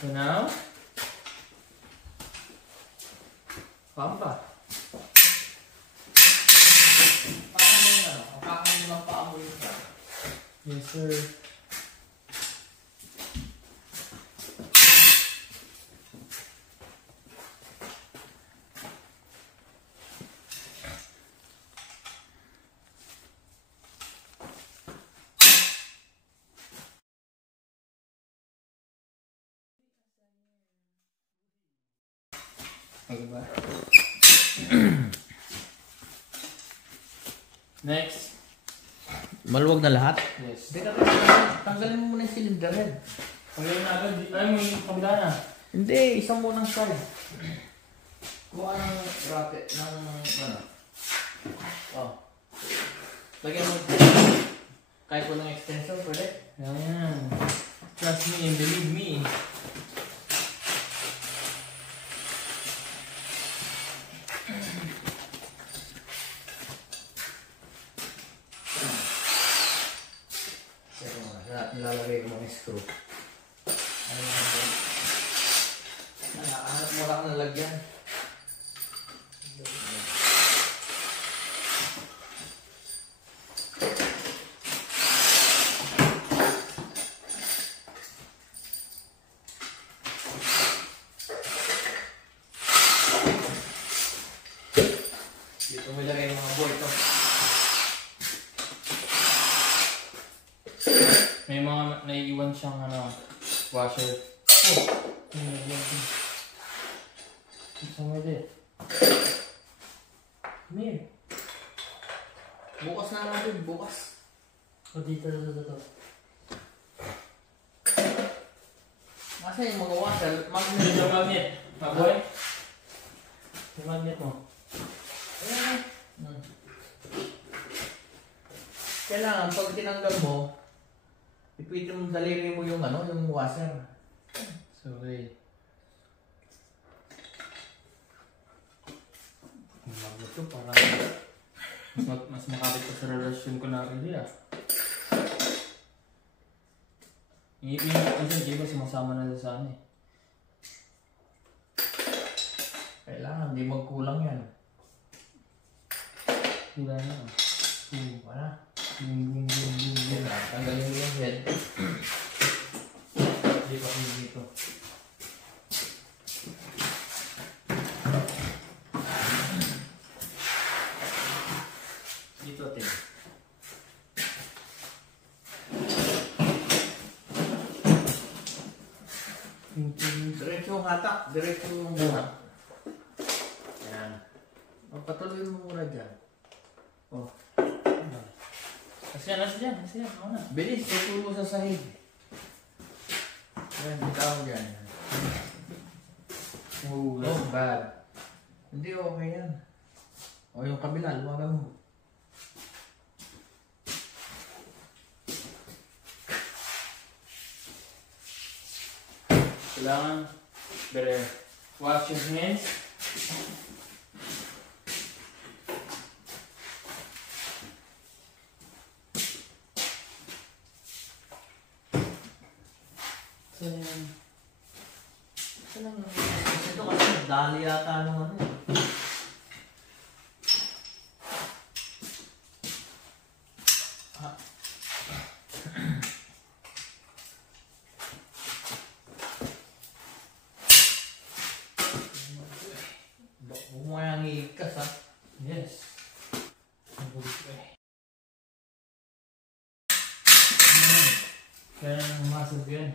So now, pampa. Pakan mo lang paamoy ka. Yes, sir. Okay ba? Next. Maluwag na lahat? Yes. Tanggalin mo muna yung cylinder head. Tanggalin na agad. Ay, may pagda na. Hindi, isang munang side. Kuha ng bracket ng ano. Oh. Lagyan mo. Kahit walang extension, pwede. Ayan. Trust me and believe me. Nilalagay ko mga screw. Hanap mo lang ang lagyan. Dito mo ilagay yung mga bolt. May mga naiiwan siyang ano, washer. Oh! Isang ulit. Mir. Bukas na natin, bukas. O dito. Masa yung mga washer? Magnet. Yung magnet. Maboy? Yung magnet mo. Ayan. Kailangan, pag tinanggal mo, ipitin mo daliri mo yung ano, yung washer. Sorry. Yung magnet ko parang mas makapit pa sa relasyon ko na idea. Hindi ba sumasama na sa ano eh? Kailangan, di magkulang yan. Wala na. Wala. Boom. Yan na, tanggalin mo yung head. Hindi pa kami dito. Dito, Tim. Diretso yung hatak, diretso yung buhat. Yan. Patuloy mo muna dyan. Oh. Kasi dyan. Ano na? Bilis, tutulo sa sahig. Yan, bitaw mo dyan. Oh, Bad. Hindi, okay yan. O yung kabila, lumagan mo. kailangan better wash your hands. Ito kasi dali yata nung ano. Huwag mo kayang iikas ha. Yes. Kaya umasag yan.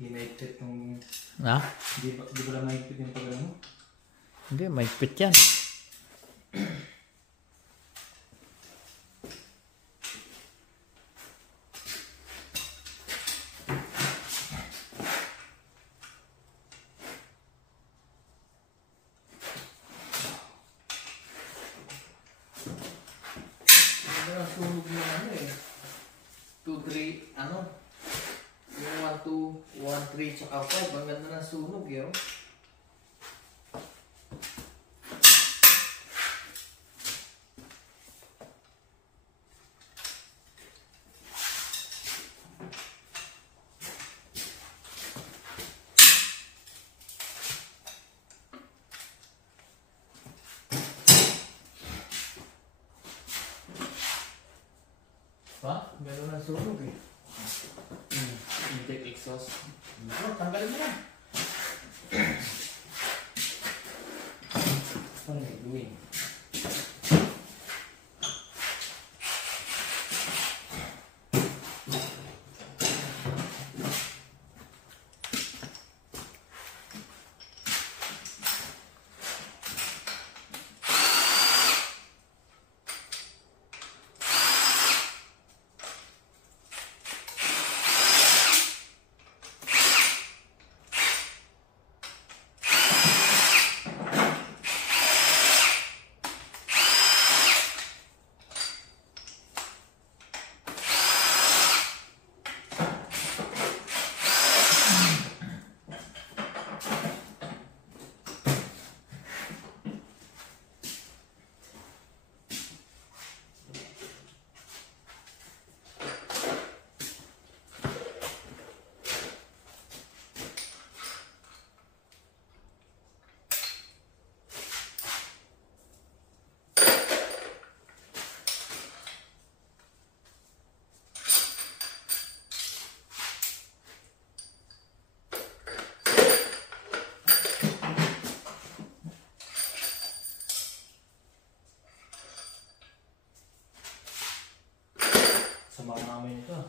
Hindi maigpit yung... Ha? Di ba lang maigpit yung pagano mo? Hindi, maigpit yan. Sunog yung ano eh. 2-3 ano? Yung 1, 2, 1, 3, tsaka 5. Ang ganda ng sunog yun. Ba? Gano'n ang sunog eh. Intake exhaust. Oh, tanggalin mo na. Ano yung gawin? Sama namin ito.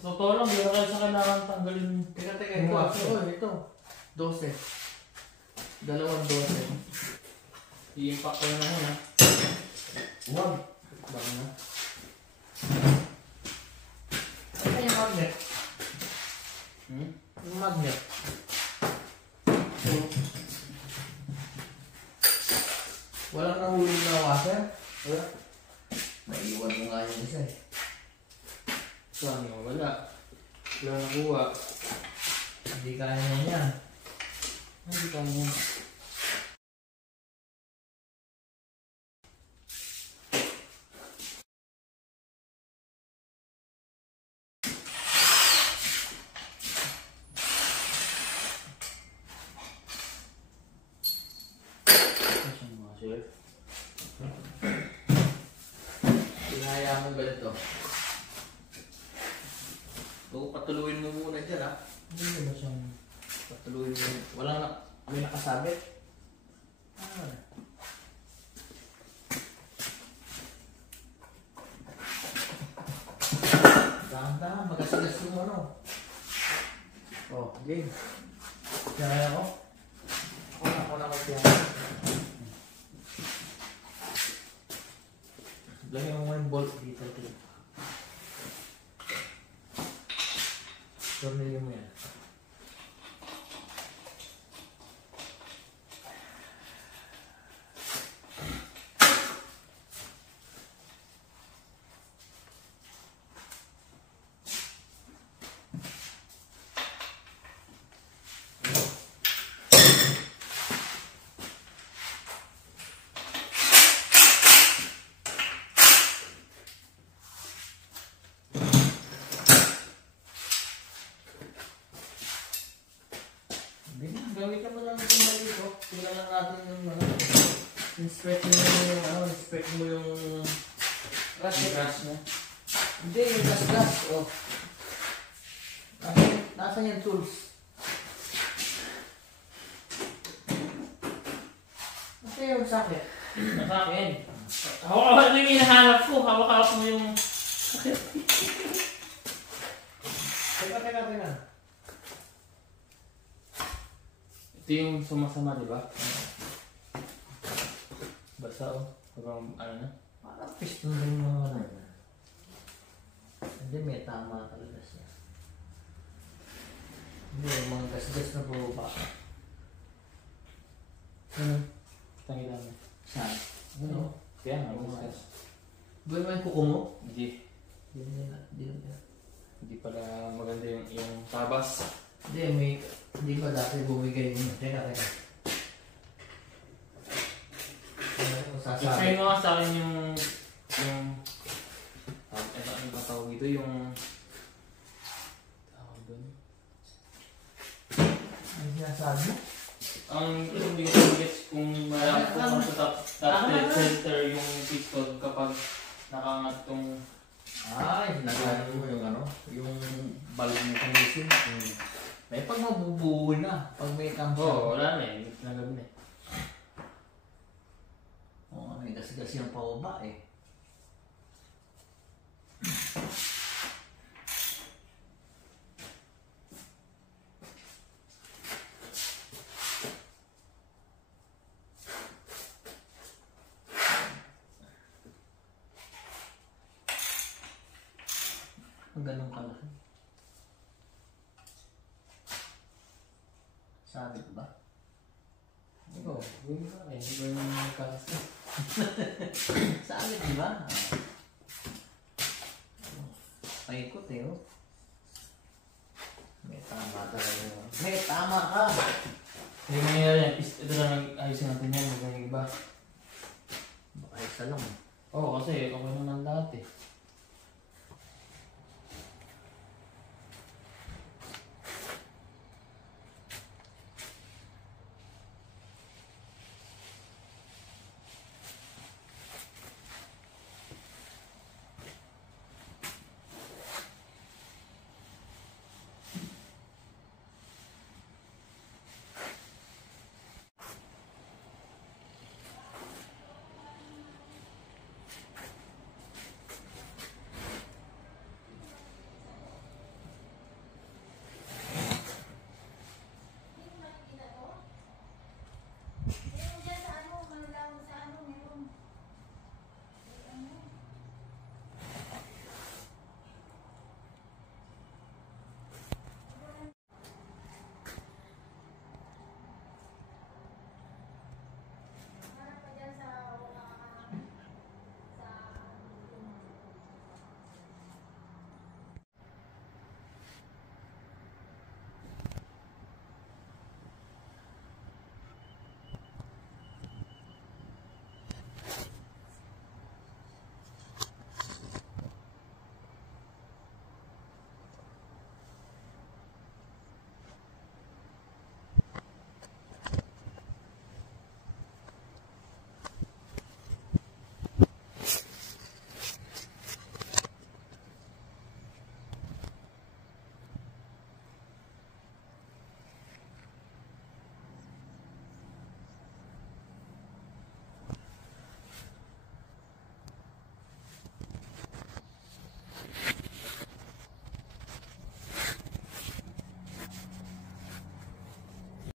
Totoo lang, hindi na kayo sa kailangan tanggalin. Teka, ito. Ito. 12. Dalawang 12. I-impact ko na muna. Wag. Baka na. Ano yung magnet? Hmm? Yung magnet. Walang nahuli na washer? Wala. Naiiwan mo nga yung isa eh. Saan mo? Wala. Wala nakuha. Hindi kaya niya yan. Hindi ka mo. Hinahayaan mo ganito. So, patuluin mo muna dyan ha. Hindi ba siyang... Patuluin mo. Walang may nakasabit. Ah. Dahan-dahan, magasigas yung ano. Oh, game. Kaya ako. Ako na magkaya. Lagyan mo yung bolt dito. Tornilyo mo yan. Gamitin mo lang yung mali dito. Tingnan lang natin yung ano. Inspect mo yung ano, inspect mo yung Gas na. Hindi, yung gas. Oh. Nasaan yung tools? Nasaan yung socket? Sa akin. Hawak-hawak na yung hinahanap ko. Hawak-hawak mo yung... Teka. Ito yung sumasama, di ba? Basta Parang ano na? Parang piston rin mga ano. Hindi, may tama talaga siya. Hindi, mga gas-gas na baba. Tangi lang. Saan? Ano? Kaya nga, Oo. bukas. Gawin mo yung kuko mo? Hindi. Hindi. Hindi pala maganda yung tabas. Hindi ba dati bumigay mo? Teka. Explain mo nga sa akin yung ano ba tawag dito? Yung tawag doon? Ano sinasabi mo? Hindi ko gets kung marami kung sa top center yung piston kapag nakangat tong Ay, nagano mo yung ano? Yung balong mechanism. May pag mabubuo na. Pag may camshaft. wala na eh. Nagab na eh. Oo, may gas-gas yung pababa eh. Ang ganun kalaki. Sabi ko ba? Oo, yun ba eh. Hindi ko yung nagkakasta. Sabi di ba? Paikot eh oh. May tama talaga yun. May tama ka! Hindi mangyayari yan. Ito lang ayusin natin yan. Huwag yung iba. Baka isa lang. Oo, kasi okay naman lahat eh.